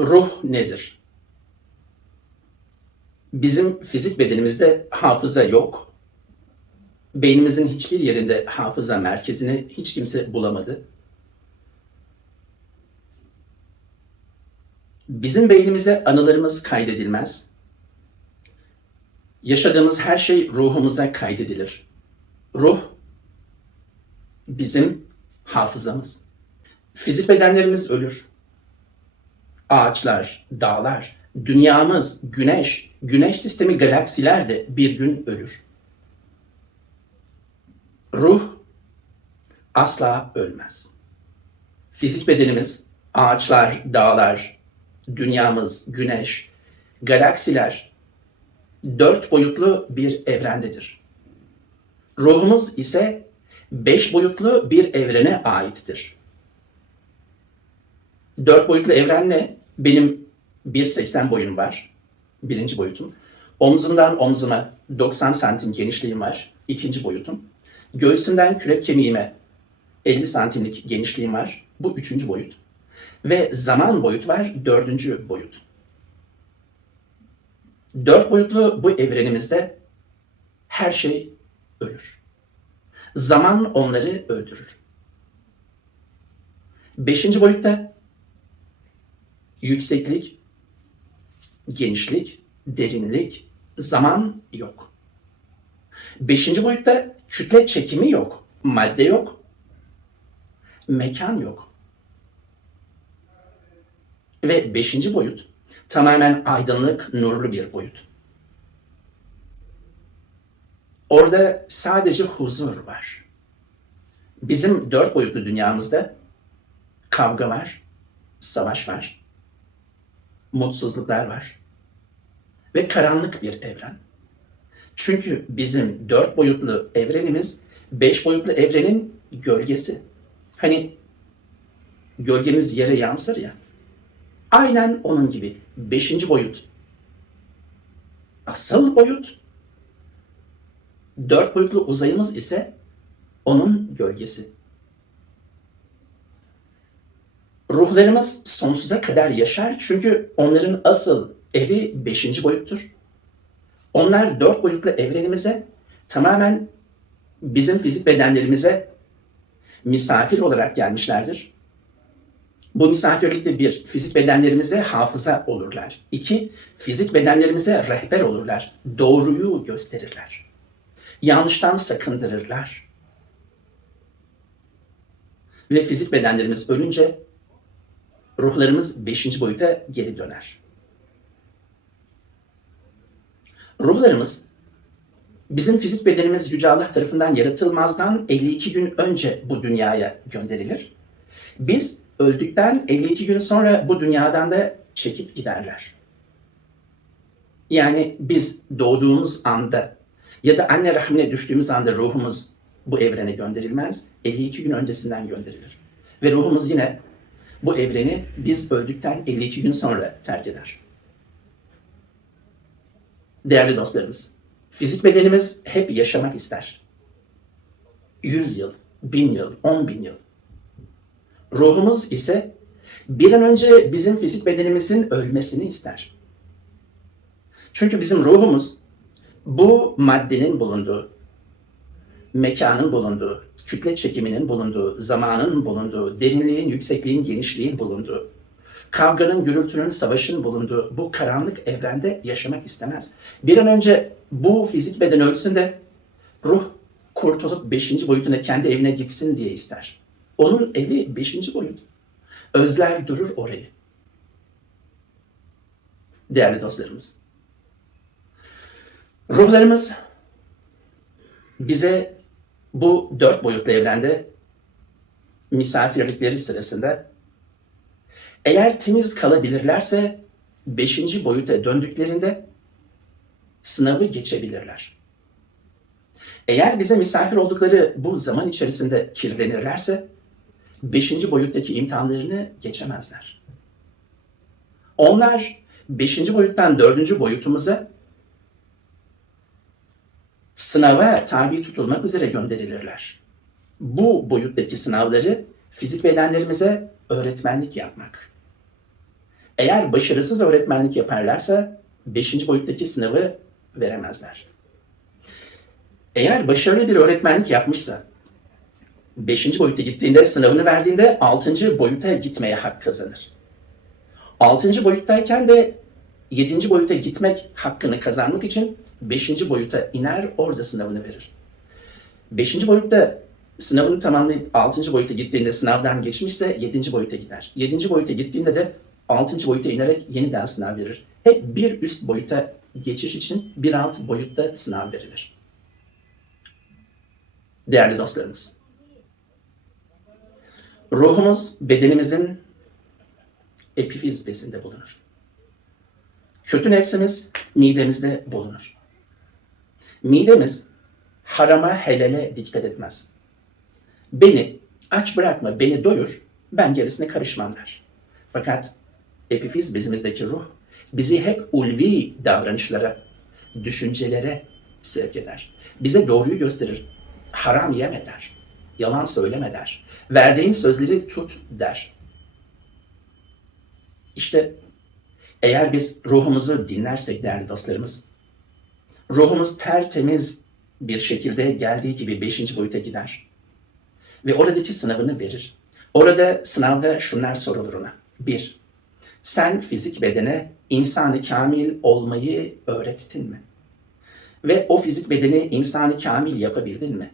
Ruh nedir? Bizim fizik bedenimizde hafıza yok. Beynimizin hiçbir yerinde hafıza merkezini hiç kimse bulamadı. Bizim beynimize anılarımız kaydedilmez. Yaşadığımız her şey ruhumuza kaydedilir. Ruh bizim hafızamız. Fizik bedenlerimiz ölür. Ağaçlar, dağlar, dünyamız, güneş, güneş sistemi galaksiler de bir gün ölür. Ruh asla ölmez. Fizik bedenimiz, ağaçlar, dağlar, dünyamız, güneş, galaksiler dört boyutlu bir evrendedir. Ruhumuz ise beş boyutlu bir evrene aittir. Dört boyutlu evren ne? Benim 1.80 boyum var. Birinci boyutum. Omzumdan omzuma 90 santim genişliğim var. ikinci boyutum. Göğsümden kürek kemiğime 50 santimlik genişliğim var. Bu üçüncü boyut. Ve zaman boyut var. Dördüncü boyut. Dört boyutlu bu evrenimizde her şey ölür. Zaman onları öldürür. Beşinci boyutta yükseklik, genişlik, derinlik, zaman yok. Beşinci boyutta kütle çekimi yok, madde yok, mekan yok. Ve beşinci boyut tamamen aydınlık, nurlu bir boyut. Orada sadece huzur var. Bizim dört boyutlu dünyamızda kavga var, savaş var, mutsuzluklar var ve karanlık bir evren. Çünkü bizim dört boyutlu evrenimiz beş boyutlu evrenin gölgesi. Hani gölgemiz yere yansır ya. Aynen onun gibi. Beşinci boyut. Asıl boyut. Dört boyutlu uzayımız ise onun gölgesi. Ruhlarımız sonsuza kadar yaşar çünkü onların asıl evi beşinci boyuttur. Onlar dört boyutlu evrenimize tamamen bizim fizik bedenlerimize misafir olarak gelmişlerdir. Bu misafirlikte bir, fizik bedenlerimize hafıza olurlar. İki, fizik bedenlerimize rehber olurlar. Doğruyu gösterirler. Yanlıştan sakındırırlar. Ve fizik bedenlerimiz ölünce ruhlarımız beşinci boyuta geri döner. Ruhlarımız bizim fizik bedenimiz Yüce Allah tarafından yaratılmazdan 52 gün önce bu dünyaya gönderilir. Biz öldükten 52 gün sonra bu dünyadan da çekip giderler. Yani biz doğduğumuz anda ya da anne rahmine düştüğümüz anda ruhumuz bu evrene gönderilmez. 52 gün öncesinden gönderilir. Ve ruhumuz yine bu evreni biz öldükten 52 gün sonra terk eder. Değerli dostlarımız, fizik bedenimiz hep yaşamak ister. 100 yıl, 1000 yıl, 10 bin yıl. Ruhumuz ise bir an önce bizim fizik bedenimizin ölmesini ister. Çünkü bizim ruhumuz bu maddenin bulunduğu, mekanın bulunduğu, kütle çekiminin bulunduğu, zamanın bulunduğu, derinliğin, yüksekliğin, genişliğin bulunduğu, kavganın, gürültünün, savaşın bulunduğu bu karanlık evrende yaşamak istemez. Bir an önce bu fizik beden ölsün de ruh kurtulup beşinci boyutuna kendi evine gitsin diye ister. Onun evi beşinci boyut. Özler durur orayı. Değerli dostlarımız. Ruhlarımız bize bu dört boyutlu evrende misafirlikleri sırasında eğer temiz kalabilirlerse beşinci boyuta döndüklerinde sınavı geçebilirler. Eğer bize misafir oldukları bu zaman içerisinde kirlenirlerse beşinci boyuttaki imtihanlarını geçemezler. Onlar beşinci boyuttan dördüncü boyutumuza sınava tabi tutulmak üzere gönderilirler. Bu boyuttaki sınavları fizik bedenlerimize öğretmenlik yapmak. Eğer başarısız öğretmenlik yaparlarsa 5. boyuttaki sınavı veremezler. Eğer başarılı bir öğretmenlik yapmışsa 5. boyuta gittiğinde sınavını verdiğinde 6. boyuta gitmeye hak kazanır. 6. boyuttayken de 7. boyuta gitmek hakkını kazanmak için 5. boyuta iner orada sınavını verir. 5. boyutta sınavını tamamlayıp 6. boyuta gittiğinde sınavdan geçmişse 7. boyuta gider. 7. boyuta gittiğinde de 6. boyuta inerek yeniden sınav verir. Hep bir üst boyuta geçiş için bir alt boyutta sınav verilir. Değerli dostlarımız, ruhumuz bedenimizin epifiz bezinde bulunur. Kötü nefsimiz midemizde bulunur. Midemiz harama helale dikkat etmez. Beni aç bırakma, beni doyur, ben gerisine karışmam der. Fakat epifiz bezimizdeki ruh bizi hep ulvi davranışlara, düşüncelere sevk eder. Bize doğruyu gösterir. Haram yeme der. Yalan söyleme der. Verdiğin sözleri tut der. İşte eğer biz ruhumuzu dinlersek değerli dostlarımız, ruhumuz tertemiz bir şekilde geldiği gibi beşinci boyuta gider. Ve oradaki sınavını verir. Orada sınavda şunlar sorulur ona. Bir, sen fizik bedene insanı kamil olmayı öğrettin mi? Ve o fizik bedeni insanı kamil yapabildin mi?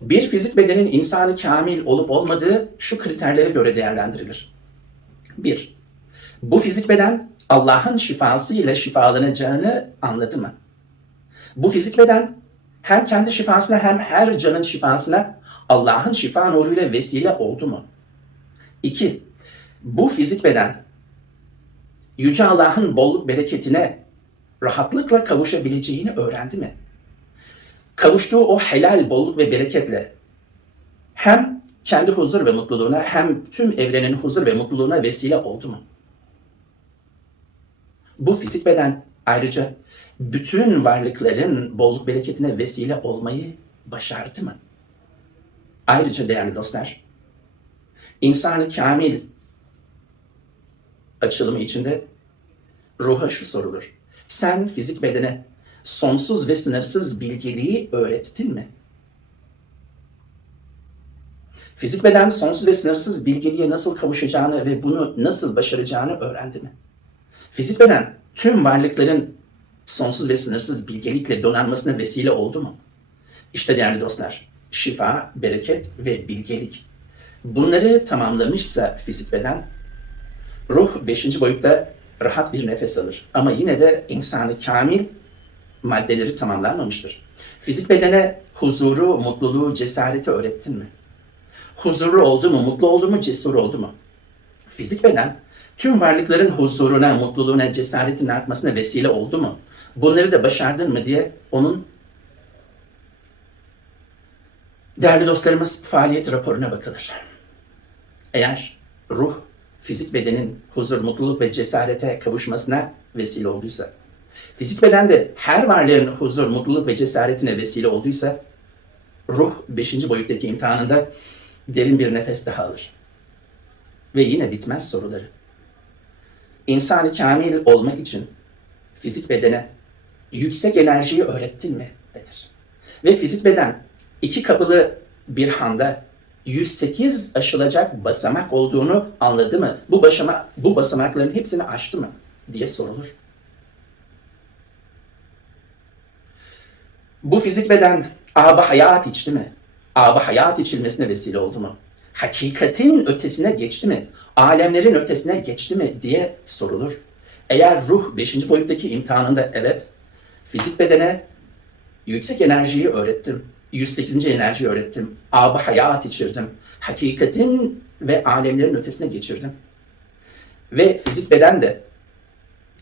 Bir fizik bedenin insanı kamil olup olmadığı şu kriterlere göre değerlendirilir. Bir, bu fizik beden Allah'ın şifası ile şifalanacağını anladı mı? Bu fizik beden hem kendi şifasına hem her canın şifasına Allah'ın şifa nuruyla vesile oldu mu? İki, bu fizik beden Yüce Allah'ın bolluk bereketine rahatlıkla kavuşabileceğini öğrendi mi? Kavuştuğu o helal bolluk ve bereketle hem kendi huzur ve mutluluğuna hem tüm evrenin huzur ve mutluluğuna vesile oldu mu? Bu fizik beden ayrıca bütün varlıkların bolluk bereketine vesile olmayı başardı mı? Ayrıca değerli dostlar, insanı kamil açılımı içinde ruha şu sorulur. Sen fizik bedene sonsuz ve sınırsız bilgeliği öğrettin mi? Fizik beden sonsuz ve sınırsız bilgeliğe nasıl kavuşacağını ve bunu nasıl başaracağını öğrendi mi? Fizik beden tüm varlıkların sonsuz ve sınırsız bilgelikle donanmasına vesile oldu mu? İşte değerli dostlar, şifa, bereket ve bilgelik. Bunları tamamlamışsa fizik beden, ruh beşinci boyutta rahat bir nefes alır. Ama yine de insanı kamil maddeleri tamamlanmamıştır. Fizik bedene huzuru, mutluluğu, cesareti öğrettin mi? Huzurlu oldu mu, mutlu oldu mu, cesur oldu mu? Fizik beden tüm varlıkların huzuruna, mutluluğuna, cesaretin artmasına vesile oldu mu? Bunları da başardın mı diye onun değerli dostlarımız faaliyet raporuna bakılır. Eğer ruh, fizik bedenin huzur, mutluluk ve cesarete kavuşmasına vesile olduysa, fizik beden de her varlığın huzur, mutluluk ve cesaretine vesile olduysa, ruh beşinci boyuttaki imtihanında derin bir nefes daha alır. Ve yine bitmez soruları. İnsanı kamil olmak için fizik bedene yüksek enerjiyi öğrettin mi denir. Ve fizik beden iki kapılı bir handa 108 aşılacak basamak olduğunu anladı mı? Bu başama, bu basamakların hepsini aştı mı? diye sorulur. Bu fizik beden aba hayat içti mi? Aba hayat içilmesine vesile oldu mu? Hakikatin ötesine geçti mi? Alemlerin ötesine geçti mi diye sorulur. Eğer ruh 5. boyuttaki imtihanında evet, fizik bedene yüksek enerjiyi öğrettim. 108. enerjiyi öğrettim. Aba hayat içirdim. Hakikatin ve alemlerin ötesine geçirdim. Ve fizik beden de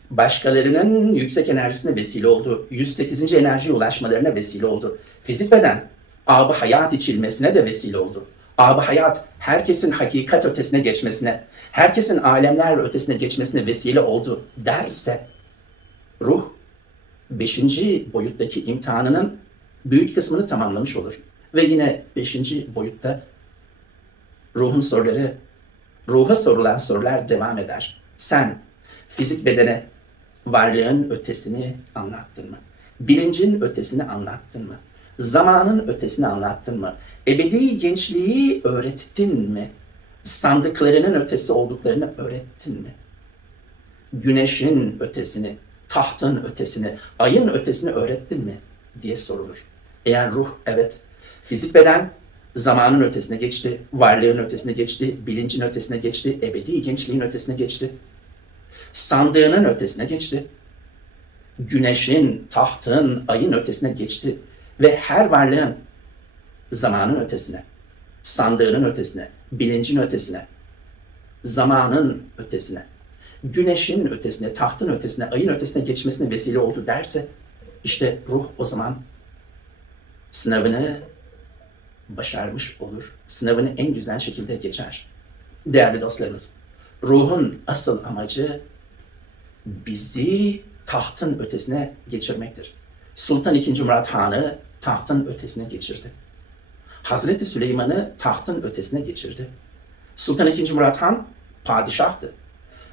başkalarının yüksek enerjisine vesile oldu. 108. enerjiye ulaşmalarına vesile oldu. Fizik beden abı hayat içilmesine de vesile oldu. Abı hayat herkesin hakikat ötesine geçmesine, herkesin alemler ötesine geçmesine vesile oldu derse ruh beşinci boyuttaki imtihanının büyük kısmını tamamlamış olur. Ve yine beşinci boyutta ruhun soruları, ruha sorulan sorular devam eder. Sen fizik bedene varlığın ötesini anlattın mı? Bilincin ötesini anlattın mı? Zamanın ötesini anlattın mı? Ebedi gençliği öğrettin mi? Sandıklarının ötesi olduklarını öğrettin mi? Güneşin ötesini, tahtın ötesini, ayın ötesini öğrettin mi? diye sorulur. Eğer ruh evet, fizik beden zamanın ötesine geçti, varlığın ötesine geçti, bilincin ötesine geçti, ebedi gençliğin ötesine geçti. Sandığının ötesine geçti. Güneşin, tahtın, ayın ötesine geçti ve her varlığın zamanın ötesine, sandığının ötesine, bilincin ötesine, zamanın ötesine, güneşin ötesine, tahtın ötesine, ayın ötesine geçmesine vesile oldu derse işte ruh o zaman sınavını başarmış olur. Sınavını en güzel şekilde geçer. Değerli dostlarımız, ruhun asıl amacı bizi tahtın ötesine geçirmektir. Sultan II. Murat Han'ı tahtın ötesine geçirdi. Hazreti Süleyman'ı tahtın ötesine geçirdi. Sultan II. Murat Han padişahtı.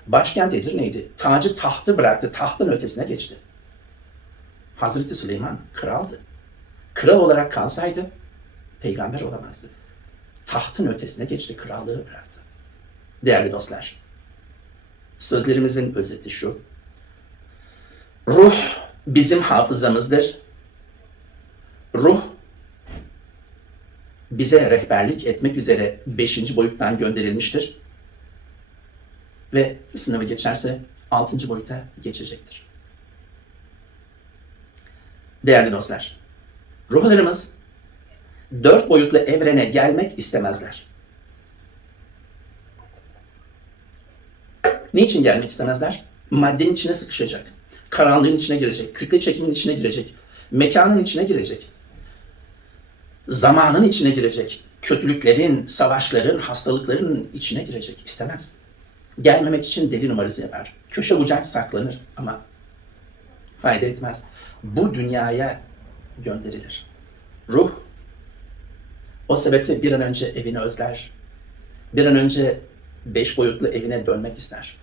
Başkent Edirne'ydi. Tacı tahtı bıraktı, tahtın ötesine geçti. Hazreti Süleyman kraldı. Kral olarak kalsaydı peygamber olamazdı. Tahtın ötesine geçti, krallığı bıraktı. Değerli dostlar, sözlerimizin özeti şu. Ruh bizim hafızamızdır. Ruh bize rehberlik etmek üzere beşinci boyuttan gönderilmiştir. Ve sınavı geçerse altıncı boyuta geçecektir. Değerli dostlar, ruhlarımız dört boyutlu evrene gelmek istemezler. Niçin gelmek istemezler? Maddenin içine sıkışacak, karanlığın içine girecek, kütle çekimin içine girecek, mekanın içine girecek, zamanın içine girecek, kötülüklerin, savaşların, hastalıkların içine girecek istemez. Gelmemek için deli numarası yapar. Köşe bucak saklanır ama fayda etmez. Bu dünyaya gönderilir. Ruh o sebeple bir an önce evini özler. Bir an önce beş boyutlu evine dönmek ister.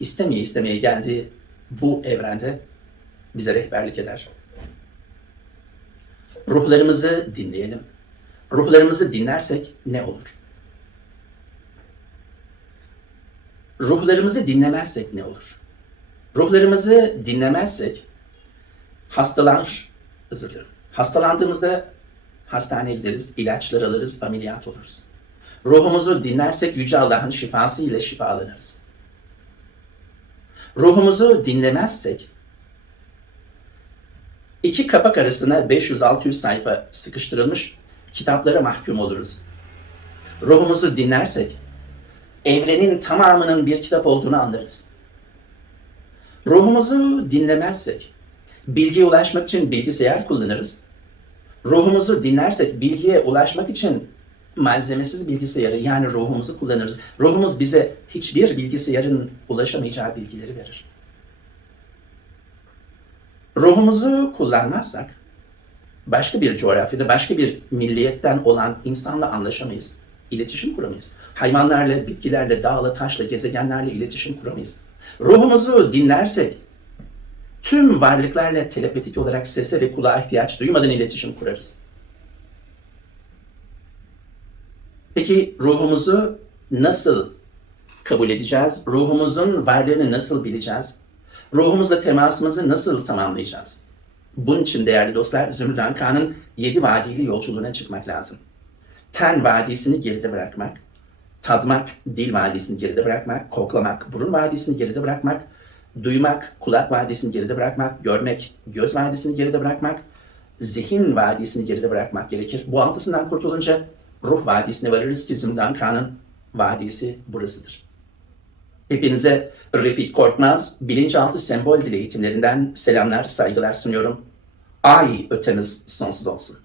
İstemeye istemeye geldiği bu evrende bize rehberlik eder. Ruhlarımızı dinleyelim. Ruhlarımızı dinlersek ne olur? Ruhlarımızı dinlemezsek ne olur? Ruhlarımızı dinlemezsek hastalar, özür dilerim. Hastalandığımızda hastaneye gideriz, ilaçlar alırız, ameliyat oluruz. Ruhumuzu dinlersek Yüce Allah'ın şifası ile şifalanırız. Ruhumuzu dinlemezsek iki kapak arasına 500-600 sayfa sıkıştırılmış kitaplara mahkum oluruz. Ruhumuzu dinlersek evrenin tamamının bir kitap olduğunu anlarız. Ruhumuzu dinlemezsek bilgiye ulaşmak için bilgisayar kullanırız. Ruhumuzu dinlersek bilgiye ulaşmak için malzemesiz bilgisayarı yani ruhumuzu kullanırız. Ruhumuz bize hiçbir bilgisayarın ulaşamayacağı bilgileri verir. Ruhumuzu kullanmazsak başka bir coğrafyada, başka bir milliyetten olan insanla anlaşamayız. İletişim kuramayız. Hayvanlarla, bitkilerle, dağla, taşla, gezegenlerle iletişim kuramayız. Ruhumuzu dinlersek tüm varlıklarla telepatik olarak sese ve kulağa ihtiyaç duymadan iletişim kurarız. Peki ruhumuzu nasıl kabul edeceğiz? Ruhumuzun varlığını nasıl bileceğiz? Ruhumuzla temasımızı nasıl tamamlayacağız? Bunun için değerli dostlar Zümrüt Kağan'ın yedi vadili yolculuğuna çıkmak lazım. Ten vadisini geride bırakmak, tadmak, dil vadisini geride bırakmak, koklamak, burun vadisini geride bırakmak, duymak, kulak vadisini geride bırakmak, görmek, göz vadisini geride bırakmak, zihin vadisini geride bırakmak gerekir. Bu altısından kurtulunca ruh vadisine varırız ki Zümrüt Kağan'ın vadisi burasıdır. Hepinize Refik Korkmaz bilinçaltı sembol dili eğitimlerinden selamlar, saygılar sunuyorum. Ay ötemiz sonsuz olsun.